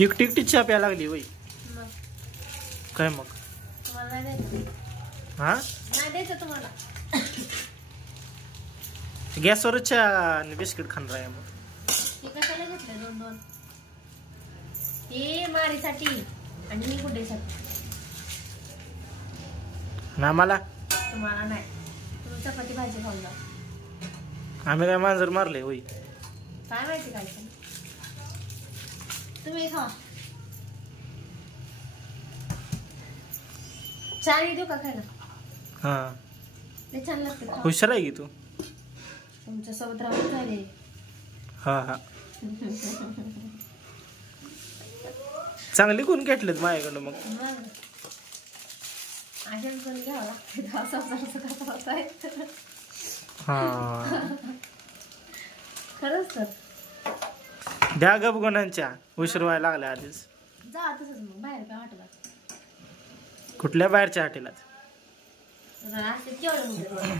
एकटी एकटी चहा प्यायला लागली वय मग काय मग तुम्हाला नाही द्यायचं. हा नाही द्यायचं तुम्हाला. गॅसवरच चहा आणि बिस्किट खाणार आहे मग. हे कशाला घेतलं 2-2? हे मारीसाठी आणि मी गुड्डेसाठी. ना मला तुम्हाला नाही. तुम्ही चपाती भाजी खाऊन जा. आम्ही काय मांजर मारले होय. काय माहिती काय ते. तुम्ही खा. चहा देऊ का खायला? हा ते छान लागते. खा. हुशार आहे की तू. तुमच्या सोबत राहून झाले. हा हा चांगली कोण घेतलेत माझ्याकडं मग. अशाच कोणी घ्यावं लागते. असं हा खरंच तर. द्या गप गुणांच्या उशीर व्हायला लागल्या आधीच. जा तसंच मग बाहेर काय हॉटेलात. कुठल्या बाहेरच्या हॉटेलात असते केवढं मोठं.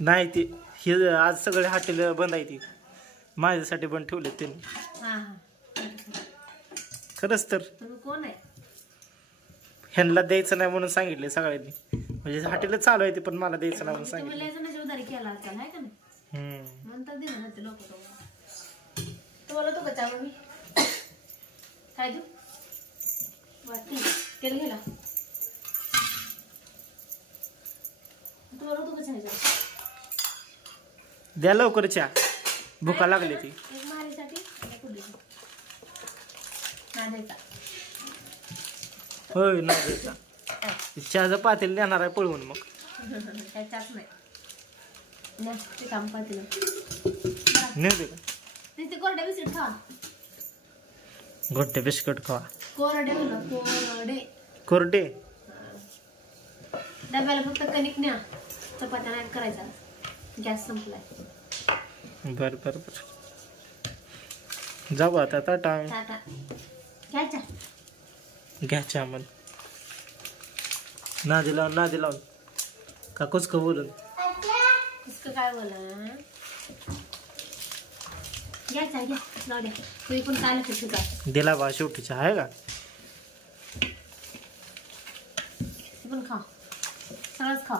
नाही ते हे आज सगळे हॉटेल बंद आहे ती माझ्यासाठी पण ठेवले त्यांनी. हा हा खरंच तर तुम्ही कोण आहे? ह्यांना द्यायचं नाही म्हणून सांगितले सगळ्यांनी. म्हणजे हॉटेल चालू आहे ते पण मला द्यायचं नाही म्हणून तुम्ही सांगितलं. लय जणांची उधारी केला असाल आहे का नाही. म्हणतात दिलं ना ते लोक तुम्हाला तो का मी काय देऊ वाटते तेल घ्यायला. तुम्हाला तो कसा द्या लवकर चहा भुका लागली ती. एक मारीसाठी आणि कुठे नाही द्यायचा. होय नाही द्यायचा. चहाचं पातेल देणार आहे पळवून मग. काय चाच नाही. ते काम पातेल नेऊ दे का ते कोरडे बिस्किट खा. गोट्टे बिस्किट खावा. कोरडे म्हणलं कोरडे. कोरडे डब्याला फक्त कणिक न्या. चपात्या नाही करायचा. गॅस संपलाय. बर बर बर जाऊ आता टाटा. टाटा घ्यायचा. घ्या चहा मग. नादी लावून काकूच का बोलून इसकं काय बोला घ्यायचा घ्या जाऊ द्या. तुम्ही पण काय लक्ष ठेवता. दिला बा शेवटी चहा आहे का. पण खा सगळंच खा.